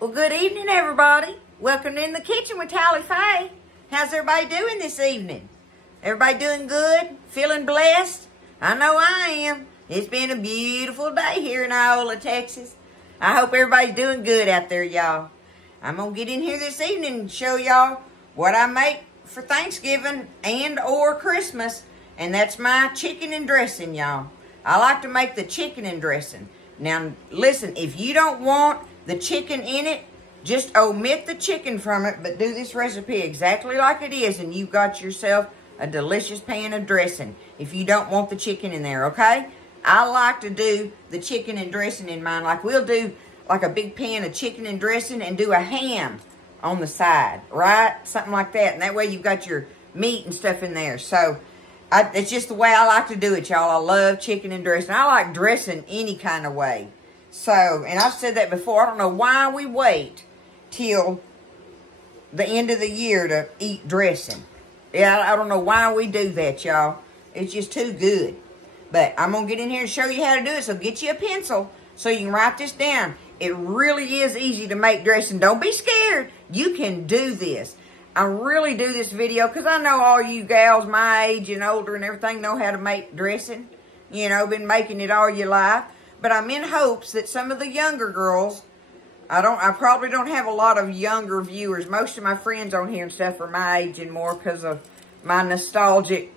Well, good evening, everybody. Welcome in the kitchen with Tally Faye. How's everybody doing this evening? Everybody doing good? Feeling blessed? I know I am. It's been a beautiful day here in Iola, Texas. I hope everybody's doing good out there, y'all. I'm going to get in here this evening and show y'all what I make for Thanksgiving and or Christmas. And that's my chicken and dressing, y'all. I like to make the chicken and dressing. Now, listen, if you don't want the chicken in it, just omit the chicken from it, but do this recipe exactly like it is, and you've got yourself a delicious pan of dressing if you don't want the chicken in there, okay? I like to do the chicken and dressing in mine. Like, we'll do like a big pan of chicken and dressing and do a ham on the side, right? Something like that, and that way you've got your meat and stuff in there. So, it's just the way I like to do it, y'all. I love chicken and dressing. I like dressing any kind of way. So, and I've said that before. I don't know why we wait till the end of the year to eat dressing. Yeah, I don't know why we do that, y'all. It's just too good. But I'm going to get in here and show you how to do it. So get you a pencil so you can write this down. It really is easy to make dressing. Don't be scared. You can do this. I really do this video because I know all you gals my age and older and everything know how to make dressing. You know, been making it all your life. But I'm in hopes that some of the younger girls, I probably don't have a lot of younger viewers. Most of my friends on here and stuff are my age and more because of my nostalgic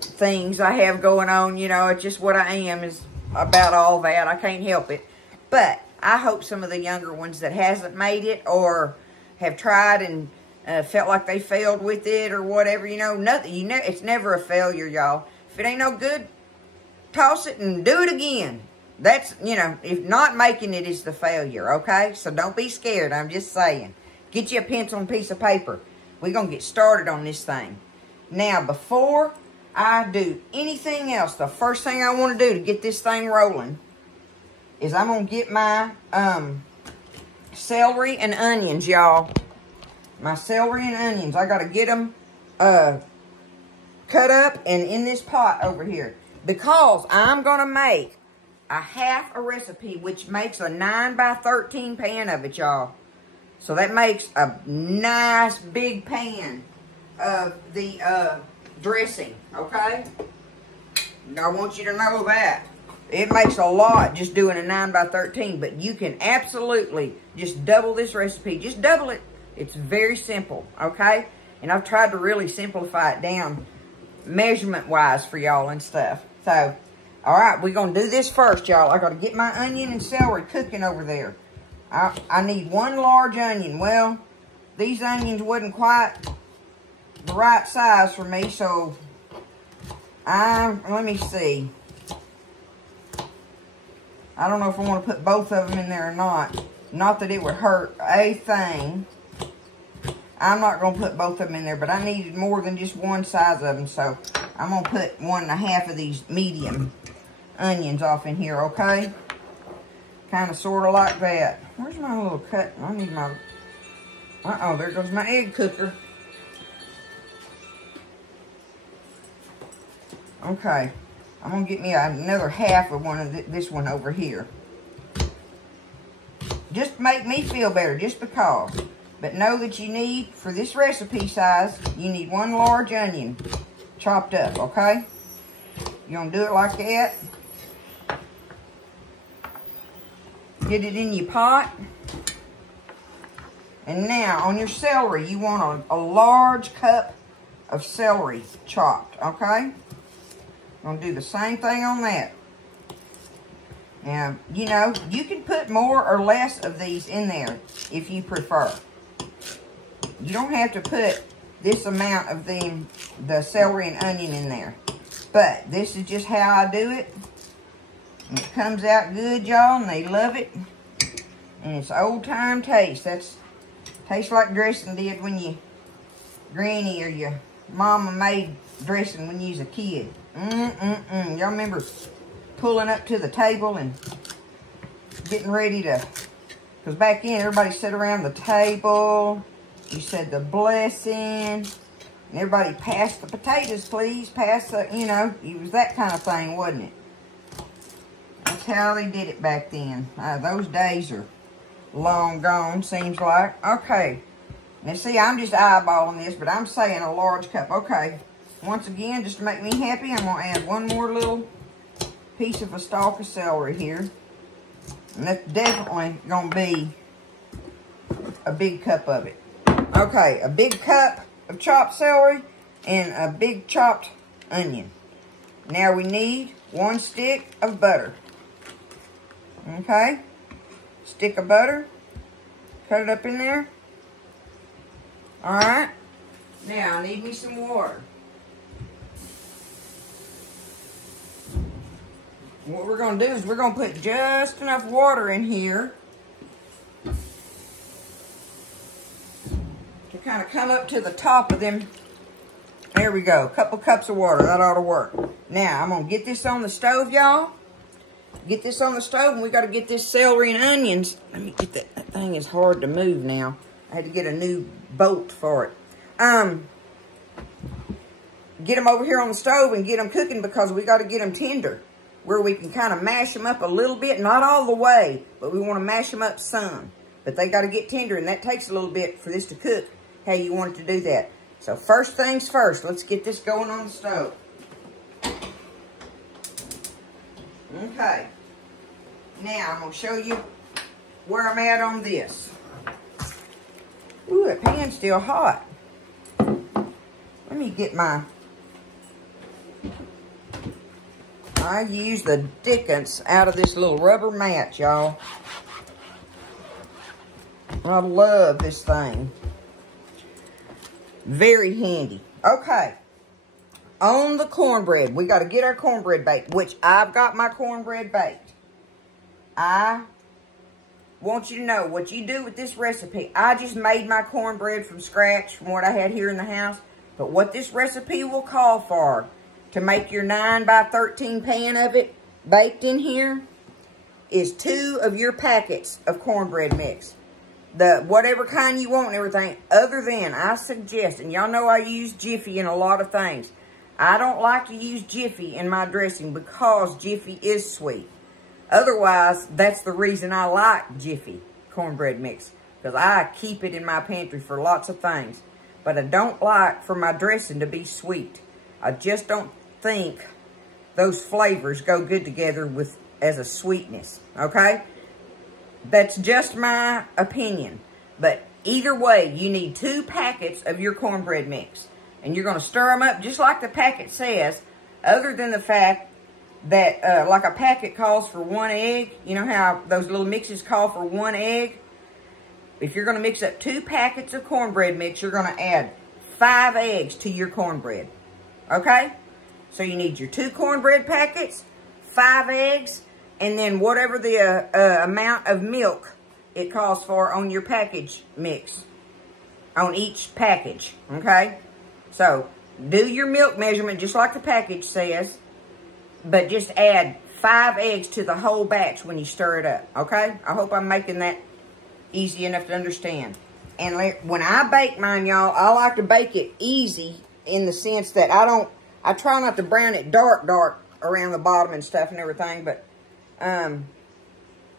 things I have going on. You know, it's just what I am is about all that. I can't help it. But I hope some of the younger ones that hasn't made it or have tried and felt like they failed with it or whatever, you know, nothing. It's never a failure, y'all. If it ain't no good, toss it and do it again. That's, you know, if not making it is the failure, okay? So don't be scared, I'm just saying. Get you a pencil and piece of paper. We're going to get started on this thing. Now, before I do anything else, the first thing I want to do to get this thing rolling is I'm going to get my celery and onions, y'all. My celery and onions. I got to get them cut up and in this pot over here. Because I'm going to make a half a recipe, which makes a 9 by 13 pan of it, y'all. So that makes a nice big pan of the dressing, okay? I want you to know that. It makes a lot just doing a 9 by 13, but you can absolutely just double this recipe. Just double it. It's very simple, okay? And I've tried to really simplify it down measurement-wise for y'all and stuff. So, all right, we're going to do this first, y'all. I got to get my onion and celery cooking over there. I need one large onion. Well, these onions wasn't quite the right size for me, so let me see. I don't know if I want to put both of them in there or not. Not that it would hurt a thing. I'm not going to put both of them in there, but I needed more than just one size of them, so I'm going to put 1.5 of these medium onions off in here, okay? Kind of, sort of like that. Where's my little cut? I need my... Uh-oh, there goes my egg cooker. Okay. I'm going to get me another half of this one over here. Just to make me feel better, just because. But know that you need, for this recipe size, you need one large onion chopped up, okay? You're going to do it like that. Get it in your pot. And now, on your celery, you want a large cup of celery chopped, okay? I'm going to do the same thing on that. Now, you know, you can put more or less of these in there if you prefer. You don't have to put this amount of the celery and onion in there. But this is just how I do it. And it comes out good, y'all, and they love it. And it's old-time taste. Tastes like dressing did when your granny or your mama made dressing when you was a kid. Y'all remember pulling up to the table and getting ready to... Because back then, everybody sat around the table. You said the blessing. And everybody passed the potatoes, please. Pass the, you know, it was that kind of thing, wasn't it? That's how they did it back then. Those days are long gone, seems like. Okay. Now, see, I'm just eyeballing this, but I'm saying a large cup. Okay. Once again, just to make me happy, I'm going to add one more little piece of a stalk of celery here. And that's definitely going to be a big cup of it. Okay, a big cup of chopped celery and a big chopped onion. Now we need 1 stick of butter. Okay, stick of butter. Cut it up in there. Alright, now I need me some water. What we're going to do is we're going to put just enough water in here to kind of come up to the top of them. There we go. A couple cups of water. That ought to work. Now, I'm going to get this on the stove, y'all. Get this on the stove, and we got to get this celery and onions. Let me get that. That thing is hard to move now. I had to get a new bolt for it. Get them over here on the stove and get them cooking because we got to get them tender, where we can kind of mash them up a little bit, not all the way, but we want to mash them up some. But they got to get tender, and that takes a little bit for this to cook, how you want it to do that. So first things first, let's get this going on the stove. Okay. Now, I'm going to show you where I'm at on this. Ooh, that pan's still hot. Let me get my... I used the dickens out of this little rubber mat, y'all. I love this thing. Very handy. Okay. On the cornbread, we got to get our cornbread baked, which I've got my cornbread baked. I want you to know what you do with this recipe. I just made my cornbread from scratch from what I had here in the house. But what this recipe will call for to make your 9 by 13 pan of it baked in here is 2 of your packets of cornbread mix. The whatever kind you want and everything. Other than, I suggest, and y'all know I use Jiffy in a lot of things. I don't like to use Jiffy in my dressing because Jiffy is sweet. Otherwise, that's the reason I like Jiffy cornbread mix. Because I keep it in my pantry for lots of things. But I don't like for my dressing to be sweet. I just don't think those flavors go good together with as a sweetness. Okay? That's just my opinion. But either way, you need 2 packets of your cornbread mix. And you're going to stir them up just like the packet says. Other than the fact that, like a packet calls for 1 egg. You know how those little mixes call for 1 egg? If you're going to mix up 2 packets of cornbread mix, you're going to add 5 eggs to your cornbread. Okay? So you need your 2 cornbread packets, 5 eggs, and then whatever the amount of milk it calls for on your package mix. On each package. Okay? So, do your milk measurement just like the package says. But just add 5 eggs to the whole batch when you stir it up. Okay? I hope I'm making that easy enough to understand. And when I bake mine, y'all, I like to bake it easy in the sense that I try not to brown it dark around the bottom and stuff and everything, but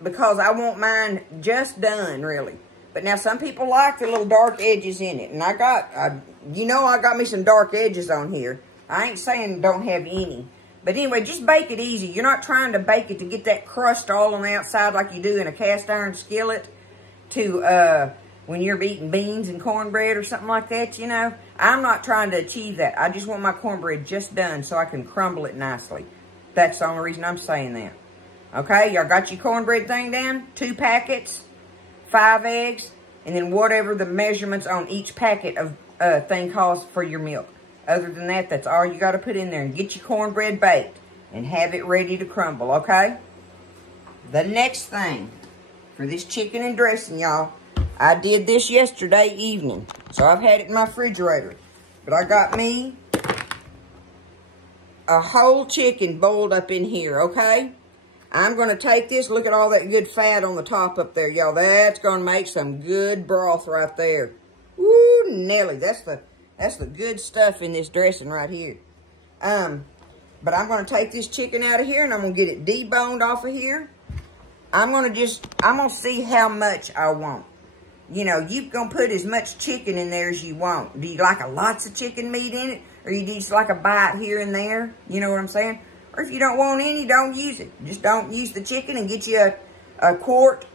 because I want mine just done, really. But now some people like the little dark edges in it, and I got me some dark edges on here. I ain't saying don't have any. But anyway, just bake it easy. You're not trying to bake it to get that crust all on the outside like you do in a cast iron skillet to when you're eating beans and cornbread or something like that, you know. I'm not trying to achieve that. I just want my cornbread just done so I can crumble it nicely. That's the only reason I'm saying that. Okay, y'all got your cornbread thing down? 2 packets, 5 eggs, and then whatever the measurements on each packet of thing calls for your milk. Other than that, that's all you got to put in there and get your cornbread baked and have it ready to crumble, okay? The next thing for this chicken and dressing, y'all, I did this yesterday evening, so I've had it in my refrigerator. But I got me a whole chicken boiled up in here, okay? I'm going to take this, look at all that good fat on the top up there, y'all. That's going to make some good broth right there. Woo, Nelly, that's the good stuff in this dressing right here. But I'm going to take this chicken out of here, and I'm going to get it deboned off of here. I'm going to see how much I want. You know, you're going to put as much chicken in there as you want. Do you like lots of chicken meat in it? Or you just like a bite here and there? You know what I'm saying? Or if you don't want any, don't use it. Just don't use the chicken and get you a quart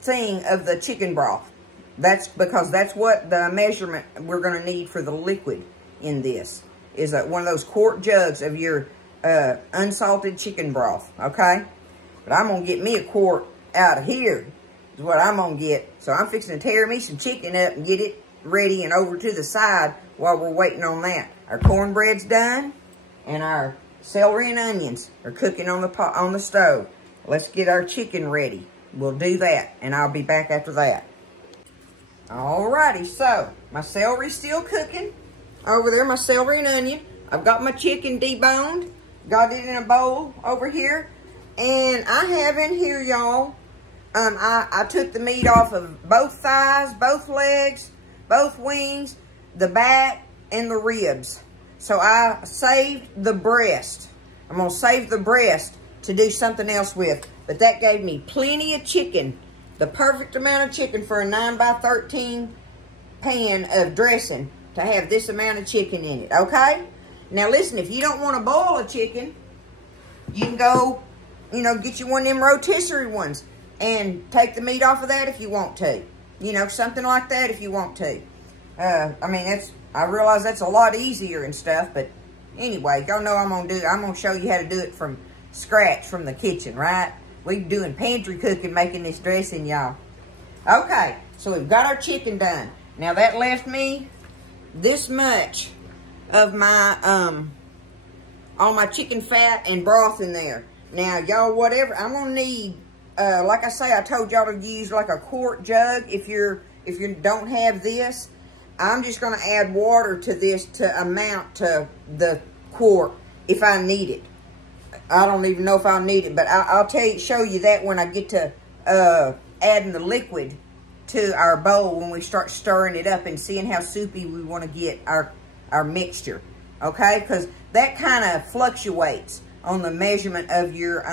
thing of the chicken broth. That's because that's what the measurement we're going to need for the liquid in this. Is one of those quart jugs of your unsalted chicken broth. Okay? But I'm going to get me a quart out of here. Is what I'm going to get. So I'm fixing to tear me some chicken up and get it ready and over to the side while we're waiting on that. Our cornbread's done and our celery and onions are cooking on the stove. Let's get our chicken ready. We'll do that and I'll be back after that. Alrighty, so my celery's still cooking. Over there, my celery and onion. I've got my chicken deboned. Got it in a bowl over here. And I have in here, y'all, I took the meat off of both thighs, both legs, both wings, the back, and the ribs. So I saved the breast. I'm going to save the breast to do something else with. But that gave me plenty of chicken. The perfect amount of chicken for a 9x13 pan of dressing to have this amount of chicken in it. Okay? Now listen, if you don't want to boil a chicken, you can go, you know, get you one of them rotisserie ones. And take the meat off of that if you want to. You know, something like that if you want to. I mean, I realize that's a lot easier and stuff, but anyway, y'all know I'm gonna show you how to do it from scratch from the kitchen, right? We're doing pantry cooking, making this dressing, y'all. Okay, so we've got our chicken done. Now that left me this much of my all my chicken fat and broth in there. Now, y'all, whatever I'm gonna need. Like I say, I told y'all to use like a quart jug if you don't have this. I'm just going to add water to this to amount to the quart if I need it. I don't even know if I'll need it, but I'll show you that when I get to adding the liquid to our bowl when we start stirring it up and seeing how soupy we want to get our mixture. Okay? Because that kind of fluctuates on the measurement of your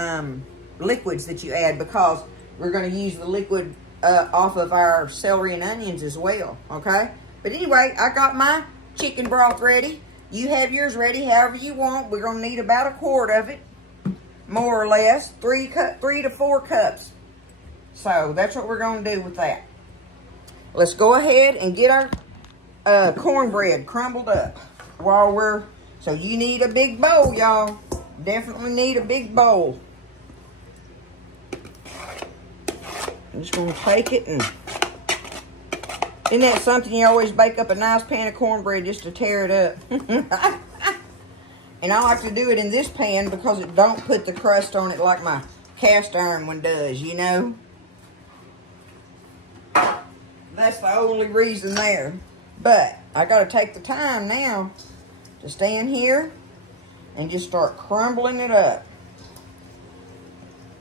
liquids that you add, because we're going to use the liquid off of our celery and onions as well. Okay? But anyway, I got my chicken broth ready. You have yours ready however you want. We're going to need about a quart of it, more or less, 3 to 4 cups. So that's what we're going to do with that. Let's go ahead and get our cornbread crumbled up while so you need a big bowl, y'all. Definitely need a big bowl. I'm just going to take it and... Isn't that something? You always bake up a nice pan of cornbread just to tear it up. And I like to do it in this pan because it don't put the crust on it like my cast iron one does, you know. That's the only reason there. But I got to take the time now to stand here and just start crumbling it up.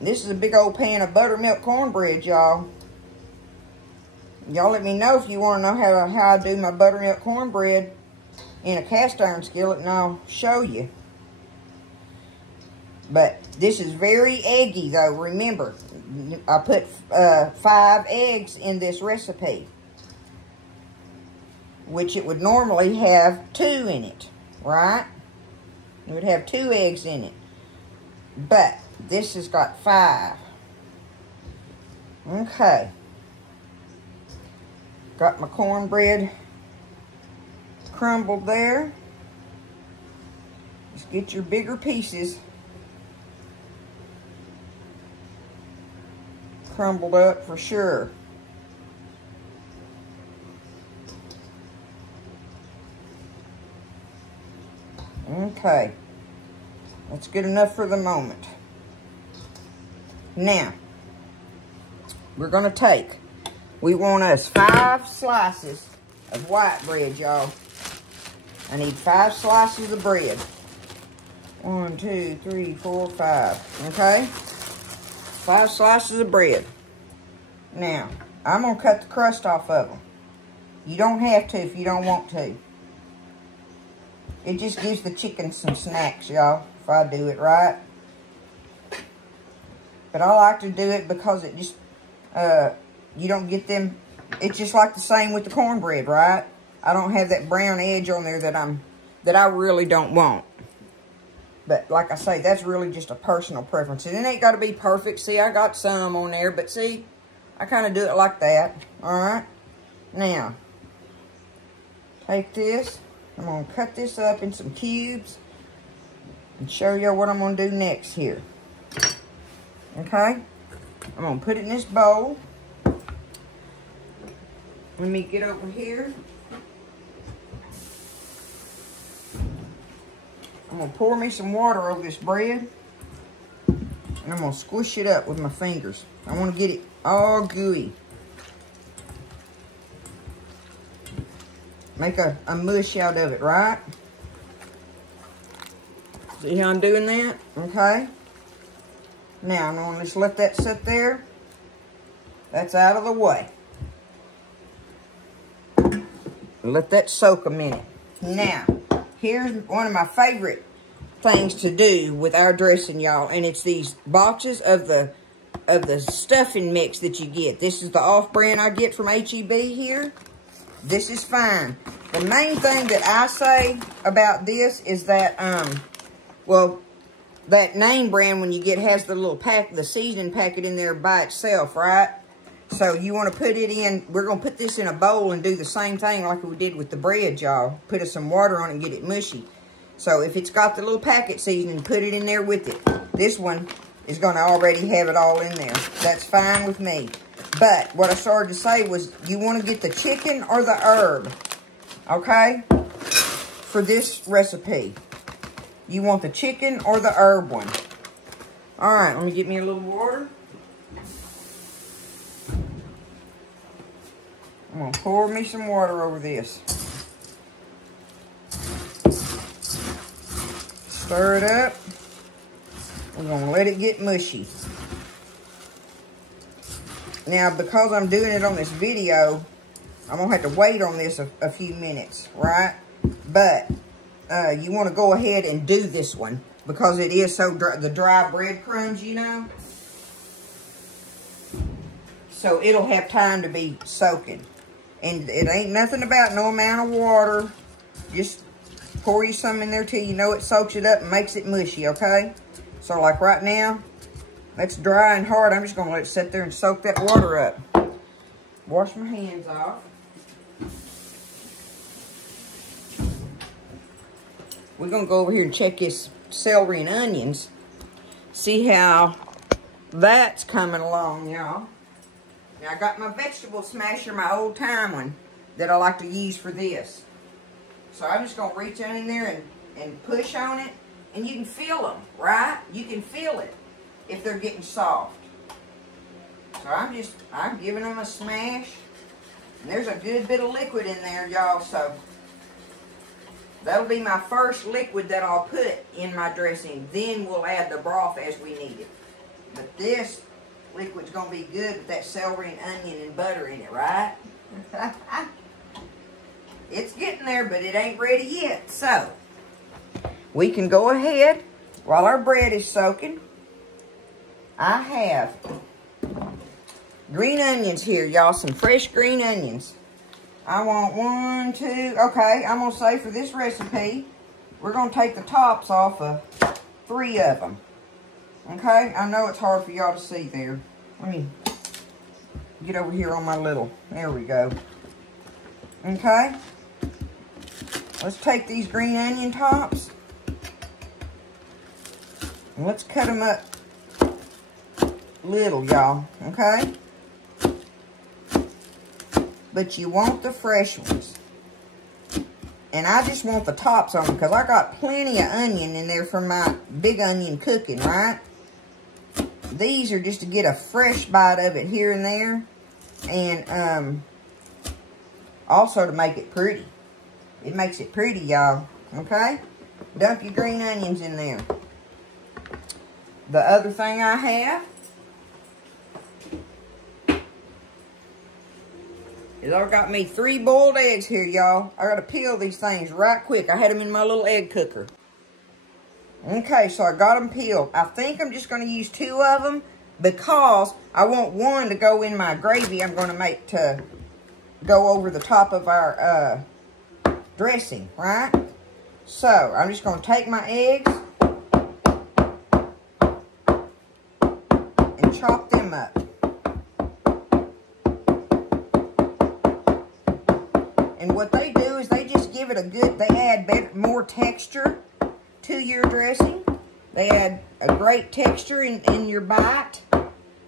This is a big old pan of buttermilk cornbread, y'all. Y'all let me know if you want to know how I do my buttermilk cornbread in a cast iron skillet, and I'll show you. But this is very eggy, though. Remember, I put 5 eggs in this recipe, which it would normally have 2 in it, right? It would have 2 eggs in it. But this has got 5. Okay. Got my cornbread crumbled there. Just get your bigger pieces crumbled up for sure. Okay. That's good enough for the moment. Now, we're going to take... We want us 5 slices of white bread, y'all. I need 5 slices of bread. 1, 2, 3, 4, 5. Okay? 5 slices of bread. Now, I'm going to cut the crust off of them. You don't have to if you don't want to. It just gives the chicken some snacks, y'all, if I do it right. But I like to do it because it just, you don't get them, it's just like the same with the cornbread, right? I don't have that brown edge on there that I really don't want. But like I say, that's really just a personal preference. And it ain't got to be perfect. See, I got some on there, but see, I kind of do it like that. All right. Now, take this. I'm going to cut this up in some cubes and show you what I'm going to do next here. Okay. I'm going to put it in this bowl. Let me get over here. I'm going to pour me some water over this bread. And I'm going to squish it up with my fingers. I want to get it all gooey. Make a mush out of it, right? See how I'm doing that? Okay. Now, I'm going to just let that sit there. That's out of the way. Let that soak a minute. Now, here's one of my favorite things to do with our dressing, y'all. And it's these boxes of the stuffing mix that you get. This is the off-brand I get from H-E-B here. This is fine. The main thing that I say about this is that, well, that name brand when you get has the little pack, the seasoning packet in there by itself, right? So you want to put it in, we're going to put this in a bowl and do the same thing like we did with the bread, y'all. Put some water on it and get it mushy. So if it's got the little packet seasoning, put it in there with it. This one is going to already have it all in there. That's fine with me. But what I started to say was you want to get the chicken or the herb, okay, for this recipe. You want the chicken or the herb one. All right, let me get me a little water. I'm going to pour me some water over this. Stir it up. We're going to let it get mushy. Now, because I'm doing it on this video, I'm going to have to wait on this a few minutes, right? But you want to go ahead and do this one because it is so dry, the dry breadcrumbs, you know. So it'll have time to be soaking. And it ain't nothing about no amount of water. Just pour you some in there till you know it soaks it up and makes it mushy, okay? So like right now, that's dry and hard. I'm just going to let it sit there and soak that water up. Wash my hands off. We're going to go over here and check this celery and onions. See how that's coming along, y'all. Now, I got my vegetable smasher, my old-time one, that I like to use for this. So I'm just going to reach in there and push on it. And you can feel them, right? You can feel it if they're getting soft. So I'm giving them a smash. And there's a good bit of liquid in there, y'all. So that'll be my first liquid that I'll put in my dressing. Then we'll add the broth as we need it. But this liquid's going to be good with that celery and onion and butter in it, right? It's getting there, but it ain't ready yet. So we can go ahead while our bread is soaking. I have green onions here, y'all. Some fresh green onions. I want 1, 2. Okay, I'm going to say for this recipe, we're going to take the tops off of 3 of them. Okay, I know it's hard for y'all to see there. Let me get over here on my little, there we go. Okay, let's take these green onion tops and let's cut them up little, y'all, okay? But you want the fresh ones. And I just want the tops on them because I got plenty of onion in there from my big onion cooking, right? These are just to get a fresh bite of it here and there. And also to make it pretty. It makes it pretty, y'all. Okay? Dump your green onions in there. The other thing I have is I've got me 3 boiled eggs here, y'all. I got to peel these things right quick. I had them in my little egg cooker. Okay, so I got them peeled. I think I'm just going to use 2 of them because I want one to go in my gravy I'm going to make to go over the top of our dressing, right? So, I'm just going to take my eggs and chop them up. And what they do is they just give it a good, they add more texture to your dressing. They add a great texture in your bite,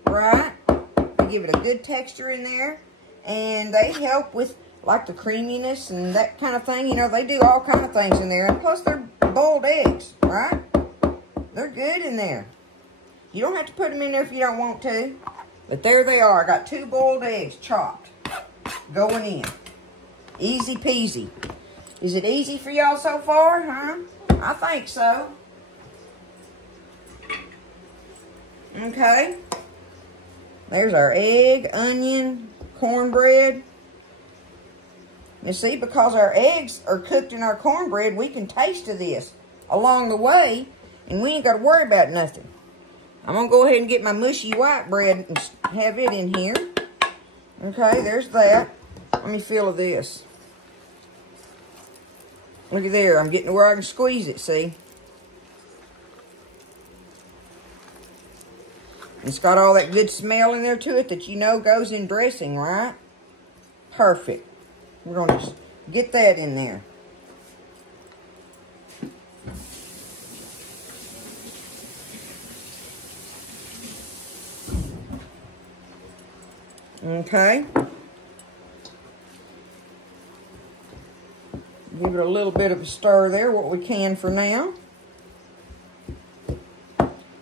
right? They give it a good texture in there. And they help with, like, the creaminess and that kind of thing. You know, they do all kind of things in there. And plus, they're boiled eggs, right? They're good in there. You don't have to put them in there if you don't want to. But there they are. I got 2 boiled eggs chopped going in. Easy peasy. Is it easy for y'all so far, huh? I think so. Okay. There's our egg, onion, cornbread. You see, because our eggs are cooked in our cornbread, we can taste of this along the way, and we ain't got to worry about nothing. I'm going to go ahead and get my mushy white bread and have it in here. Okay, there's that. Let me feel of this. Look at there. I'm getting to where I can squeeze it, see? It's got all that good smell in there to it that you know goes in dressing, right? Perfect. We're going to just get that in there. Okay. Give it a little bit of a stir there, what we can for now.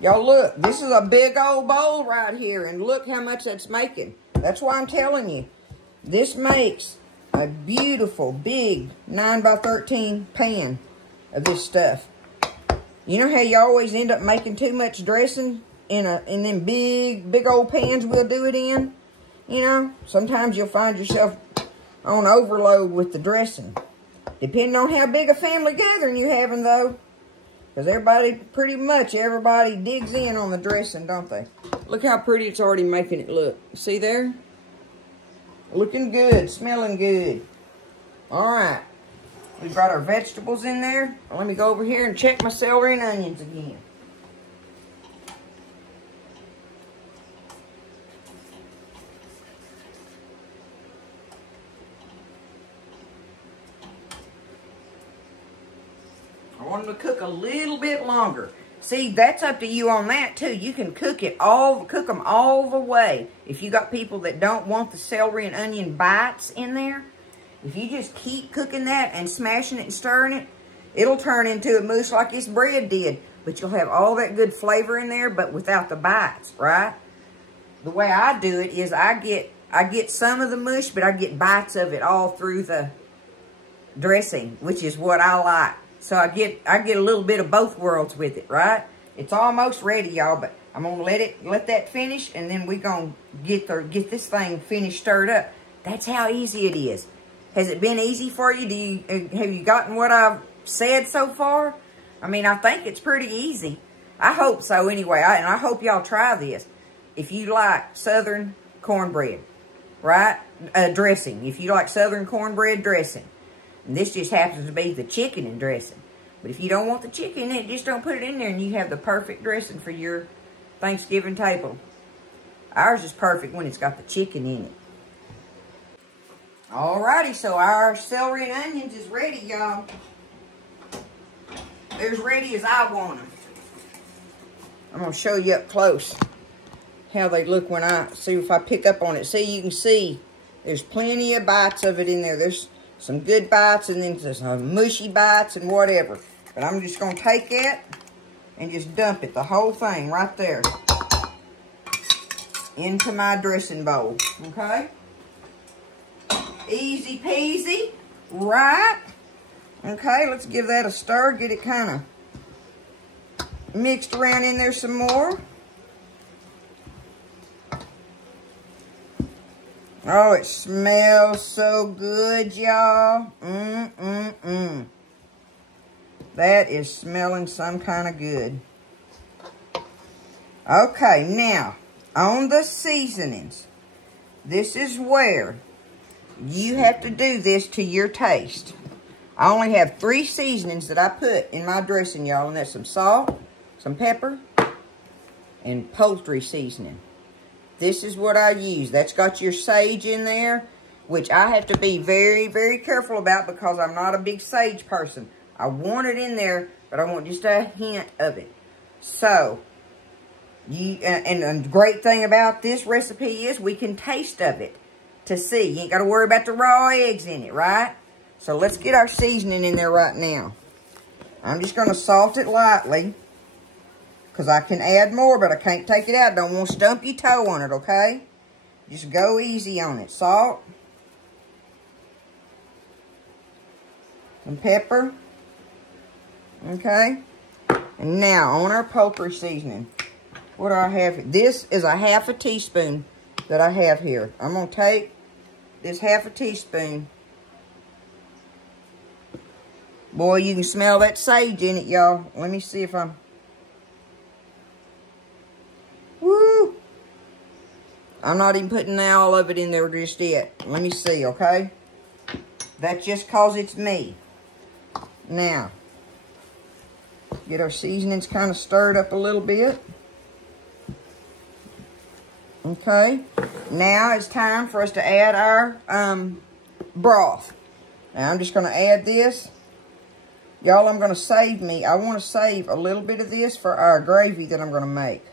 Y'all look, this is a big old bowl right here, and look how much that's making. That's why I'm telling you. This makes a beautiful, big 9x13 pan of this stuff. You know how you always end up making too much dressing in them big old pans we'll do it in? You know, sometimes you'll find yourself on overload with the dressing. Depending on how big a family gathering you're having, though. Because everybody digs in on the dressing, don't they? Look how pretty it's already making it look. See there? Looking good, smelling good. Alright. We brought our vegetables in there. Let me go over here and check my celery and onions again. I want them to cook a little bit longer. See, that's up to you on that too. You can cook them all the way. If you got people that don't want the celery and onion bites in there, if you just keep cooking that and smashing it and stirring it, it'll turn into a mousse like this bread did. But you'll have all that good flavor in there, but without the bites, right? The way I do it is I get some of the mush, but I get bites of it all through the dressing, which is what I like. So I get a little bit of both worlds with it, right? It's almost ready, y'all, but I'm gonna let that finish, and then we're gonna get this thing finished, stirred up. That's how easy it is. Has it been easy for you? Have you gotten what I've said so far? I mean, I think it's pretty easy. I hope so anyway, and I hope y'all try this. If you like Southern cornbread, right? Dressing. If you like Southern cornbread dressing. And this just happens to be the chicken and dressing. But if you don't want the chicken in it, just don't put it in there, and you have the perfect dressing for your Thanksgiving table. Ours is perfect when it's got the chicken in it. Alrighty, so our celery and onions is ready, y'all. They're as ready as I want them. I'm going to show you up close how they look when I see if I pick up on it. See, you can see there's plenty of bites of it in there. There's some good bites, and then there's some mushy bites and whatever. But I'm just going to take it and just dump it, the whole thing right there, into my dressing bowl, okay? Easy peasy, right? Okay, let's give that a stir, get it kind of mixed around in there some more. Oh, it smells so good, y'all. That is smelling some kind of good. Okay, now, on the seasonings, this is where you have to do this to your taste. I only have 3 seasonings that I put in my dressing, y'all, and that's some salt, some pepper, and poultry seasoning. This is what I use. That's got your sage in there, which I have to be very, very careful about because I'm not a big sage person. I want it in there, but I want just a hint of it. So, and the great thing about this recipe is we can taste of it to see. You ain't got to worry about the raw eggs in it, right? So let's get our seasoning in there right now. I'm just going to salt it lightly because I can add more, but I can't take it out. Don't want to stump your toe on it, okay? Just go easy on it. Salt. Some pepper. Okay? And now, on our poultry seasoning, what do I have? This is a half a teaspoon that I have here. I'm going to take this half a teaspoon. Boy, you can smell that sage in it, y'all. Let me see if I'm... Woo! I'm not even putting all of it in there just yet. Let me see, okay? That's just because it's me. Now, get our seasonings kind of stirred up a little bit. Okay. Now it's time for us to add our broth. Now I'm just going to add this. Y'all, I'm going to save me. I want to save a little bit of this for our gravy that I'm going to make.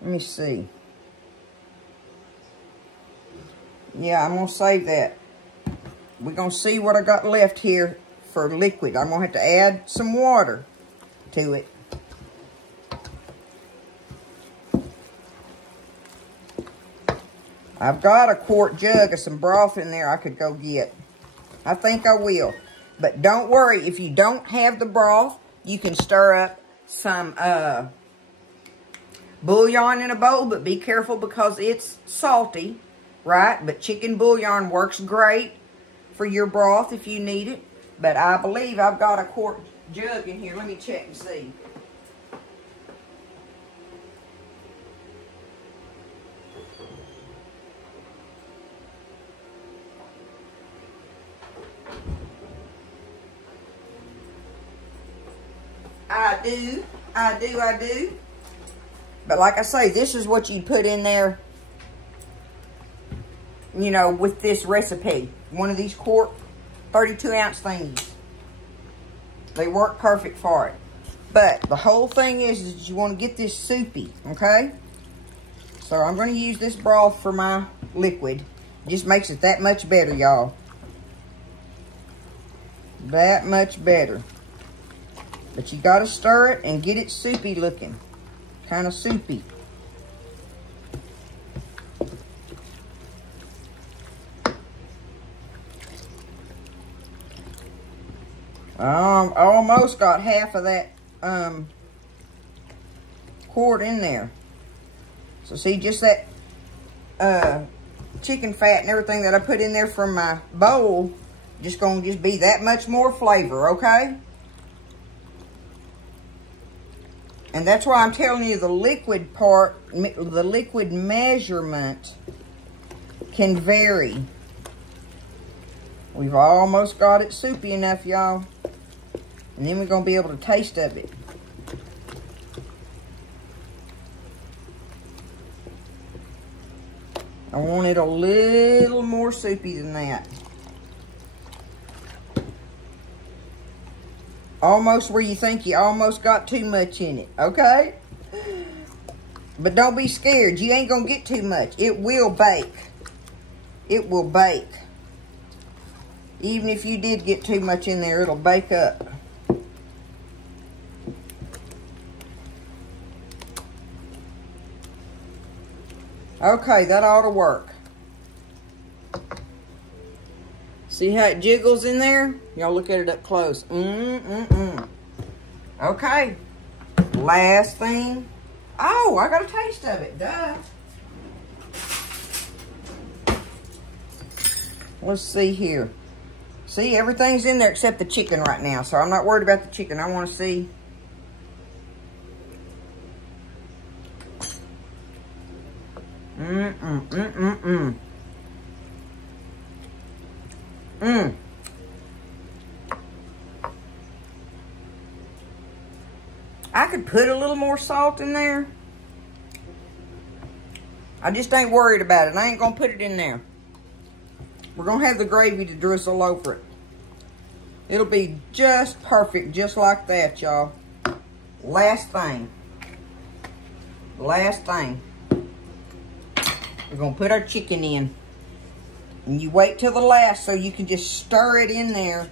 Let me see. Yeah, I'm going to save that. We're going to see what I got left here for liquid. I'm going to have to add some water to it. I've got a quart jug of some broth in there I could go get. I think I will. But don't worry, if you don't have the broth, you can stir up some bouillon in a bowl, but be careful because it's salty, right? But chicken bouillon works great for your broth if you need it. But I believe I've got a quart jug in here. Let me check and see. I do. But like I say, this is what you put in there, you know, with this recipe. One of these quart 32-ounce thingies. They work perfect for it. But the whole thing is you want to get this soupy, okay? So I'm going to use this broth for my liquid. It just makes it that much better, y'all. That much better. But you got to stir it and get it soupy looking. Kind of soupy. I almost got half of that quart in there. So see, just that chicken fat and everything that I put in there from my bowl, just going to just be that much more flavor, okay? And that's why I'm telling you the liquid part, the liquid measurement can vary. We've almost got it soupy enough, y'all. And then we're going to be able to taste of it. I want it a little more soupy than that. Almost where you think you almost got too much in it, okay? But don't be scared. You ain't going to get too much. It will bake. It will bake. Even if you did get too much in there, it'll bake up. Okay, that ought to work. See how it jiggles in there? Y'all look at it up close. Okay. Last thing. Oh, I got a taste of it. Duh. Let's see here. See, everything's in there except the chicken right now. So I'm not worried about the chicken. I want to see. I could put a little more salt in there. I just ain't worried about it. I ain't gonna put it in there. We're gonna have the gravy to drizzle over it. It'll be just perfect, just like that, y'all. Last thing. Last thing. We're gonna put our chicken in. And you wait till the last so you can just stir it in there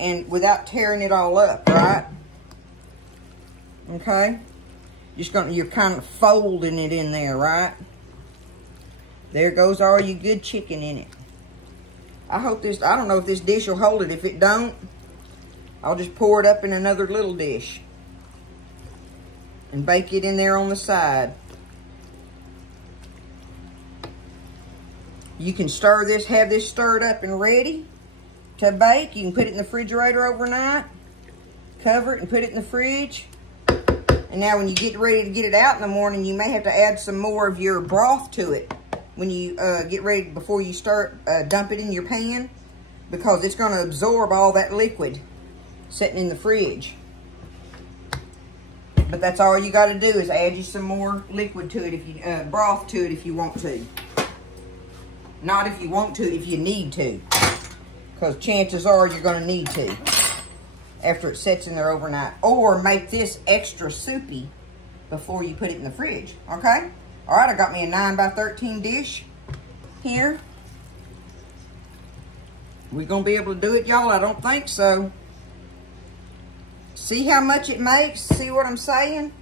and without tearing it all up, right? Okay? You're kind of folding it in there, right? There goes all your good chicken in it. I don't know if this dish will hold it. If it don't, I'll just pour it up in another little dish and bake it in there on the side. You can stir this, have this stirred up and ready to bake. You can put it in the refrigerator overnight, cover it and put it in the fridge. And now when you get ready to get it out in the morning, you may have to add some more of your broth to it when you get ready, before you start, dump it in your pan, because it's gonna absorb all that liquid sitting in the fridge. But that's all you gotta do is add you some more liquid to it, if you broth to it if you want to. Not if you want to, if you need to. Because chances are you're gonna need to after it sits in there overnight. Or make this extra soupy before you put it in the fridge, okay? All right, I got me a 9 by 13 dish here. We gonna be able to do it, y'all? I don't think so. See how much it makes? See what I'm saying?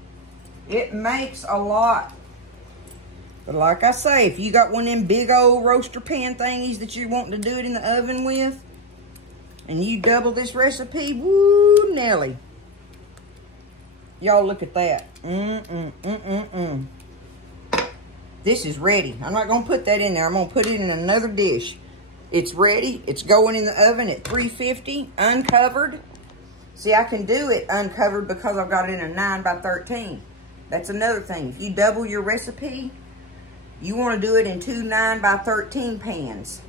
It makes a lot. But like I say, if you got one of them big old roaster pan thingies that you're wanting to do it in the oven with, and you double this recipe, woo, Nelly. Y'all look at that. This is ready. I'm not gonna put that in there. I'm gonna put it in another dish. It's ready. It's going in the oven at 350, uncovered. See, I can do it uncovered because I've got it in a 9 by 13. That's another thing. If you double your recipe, you want to do it in 2 9 by 13 pans,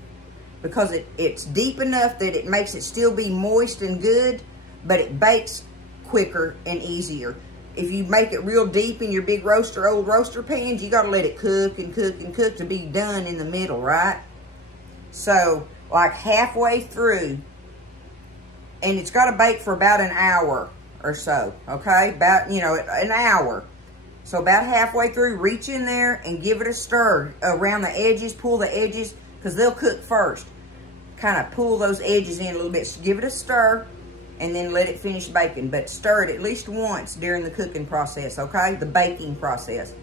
because it's deep enough that it makes it still be moist and good, but it bakes quicker and easier. If you make it real deep in your big old roaster pans, you got to let it cook and cook and cook to be done in the middle, right? So, like halfway through, and it's got to bake for about an hour or so, okay? About, an hour. So about halfway through, reach in there and give it a stir around the edges. Pull the edges, because they'll cook first. Kind of pull those edges in a little bit. So give it a stir, and then let it finish baking. But stir it at least once during the cooking process, okay? The baking process.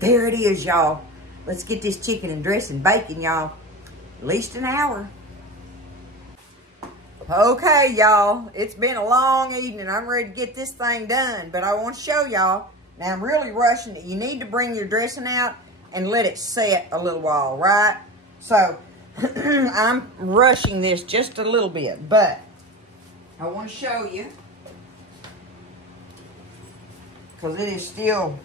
There it is, y'all. Let's get this chicken and dressing baking, y'all. At least an hour. Okay, y'all. It's been a long evening. I'm ready to get this thing done. But I want to show y'all. Now, I'm really rushing it. You need to bring your dressing out and let it set a little while, right? So, I'm rushing this just a little bit. But I want to show you, because it is still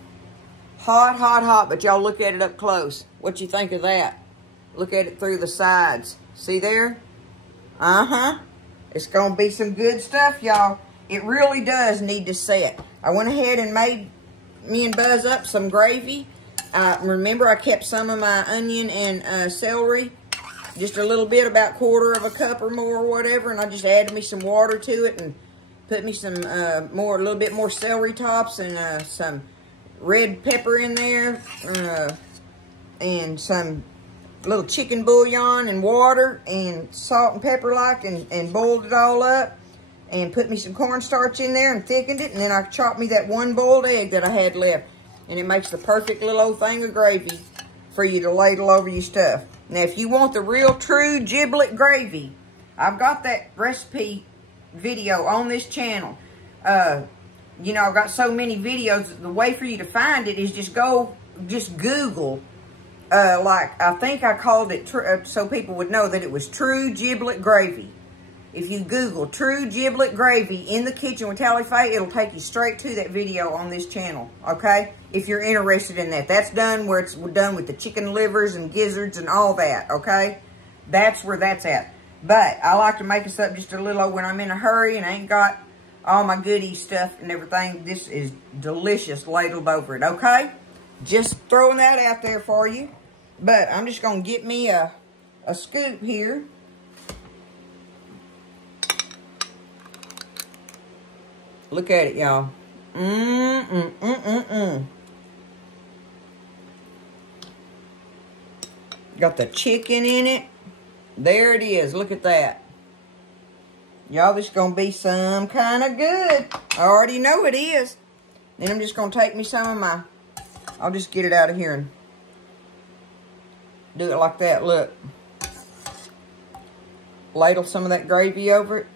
hot, hot, hot. But y'all look at it up close. What you think of that? Look at it through the sides. See there? Uh-huh. It's going to be some good stuff, y'all. It really does need to set. I went ahead and made me and Buzz up some gravy. Remember, I kept some of my onion and celery. Just a little bit, about 1/4 cup or more or whatever. And I just added me some water to it and put me some a little bit more celery tops and some red pepper in there. And some little chicken bouillon and water and salt and pepper and boiled it all up. And put me some cornstarch in there and thickened it. And then I chopped me that 1 boiled egg that I had left. And it makes the perfect little old thing of gravy for you to ladle over your stuff. Now, if you want the real true giblet gravy, I've got that recipe video on this channel. I've got so many videos. The way for you to find it is just Google. I think I called it, so people would know that it was true giblet gravy. If you Google true giblet gravy in the kitchen with Tally Faye, it'll take you straight to that video on this channel, okay? if you're interested in that. That's done where it's done with the chicken livers and gizzards and all that, okay? That's where that's at. But I like to make this up just a little when I'm in a hurry and I ain't got all my goodie stuff and everything. This is delicious ladled over it, okay? Just throwing that out there for you. But I'm just going to get me a scoop here. Look at it, y'all. Got the chicken in it. There it is. Look at that. Y'all, this is going to be some kind of good. I already know it is. Then I'm just going to take me some of my... I'll just get it out of here and do it like that. Look. Ladle some of that gravy over it.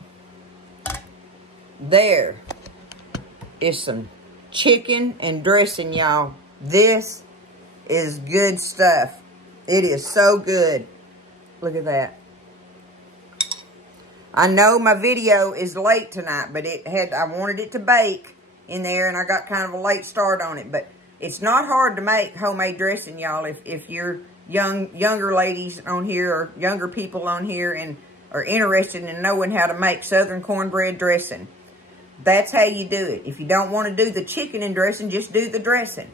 There is some chicken and dressing, y'all. This is good stuff. It is so good. Look at that. I know my video is late tonight, but I wanted it to bake in there, and I got kind of a late start on it. But it's not hard to make homemade dressing, y'all, if you're younger ladies on here or younger people on here and are interested in knowing how to make Southern cornbread dressing. That's how you do it. If you don't want to do the chicken and dressing, just do the dressing.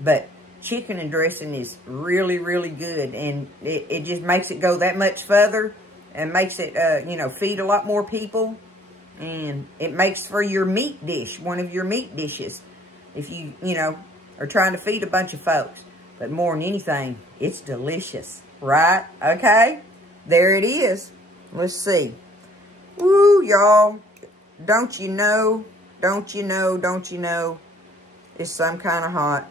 But chicken and dressing is really, really good, and it just makes it go that much further and makes it, feed a lot more people. And it makes for your meat dish, one of your meat dishes, if you, are trying to feed a bunch of folks. But more than anything, it's delicious, right? Okay? There it is. Let's see. Woo, y'all. Don't you know? Don't you know? Don't you know? It's some kind of hot.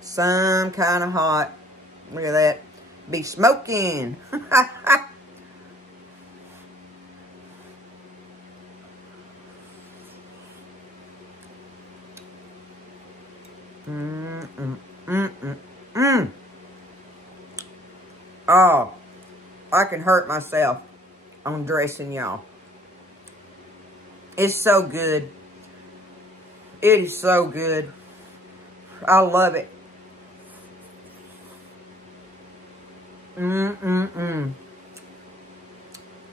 Some kind of hot. Look at that. Be smoking. Oh, I can hurt myself on dressing, y'all. It's so good. It is so good. I love it.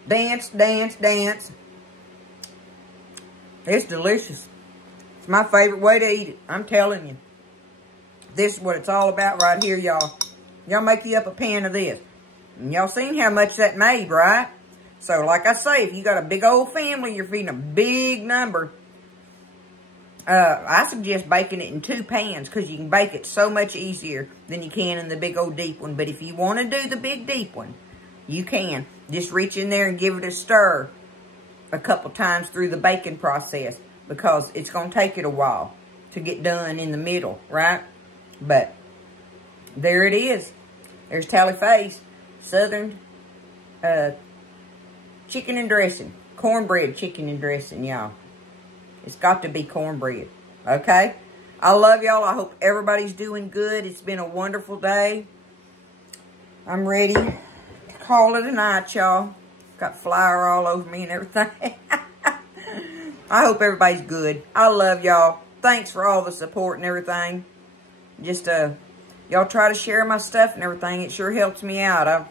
Dance, dance, dance. It's delicious. It's my favorite way to eat it. I'm telling you. This is what it's all about right here, y'all. Y'all make you up a pan of this. And y'all seen how much that made, right? So, like I say, if you got a big old family, you're feeding a big number. I suggest baking it in 2 pans because you can bake it so much easier than you can in the big old deep one. But if you want to do the big deep one, you can. Just reach in there and give it a stir a couple times through the baking process because it's going to take it a while to get done in the middle, right? But there it is. There's Tally Faye's Southern chicken and dressing. Cornbread chicken and dressing, y'all. It's got to be cornbread, okay? I love y'all. I hope everybody's doing good. It's been a wonderful day. I'm ready to call it a night, y'all. Got flour all over me and everything. I hope everybody's good. I love y'all. Thanks for all the support and everything. Just, y'all try to share my stuff and everything. It sure helps me out.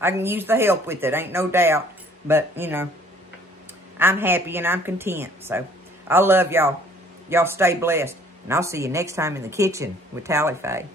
I can use the help with it, ain't no doubt. But, I'm happy and I'm content. So, I love y'all. Y'all stay blessed. And I'll see you next time in the kitchen with Tally Faye.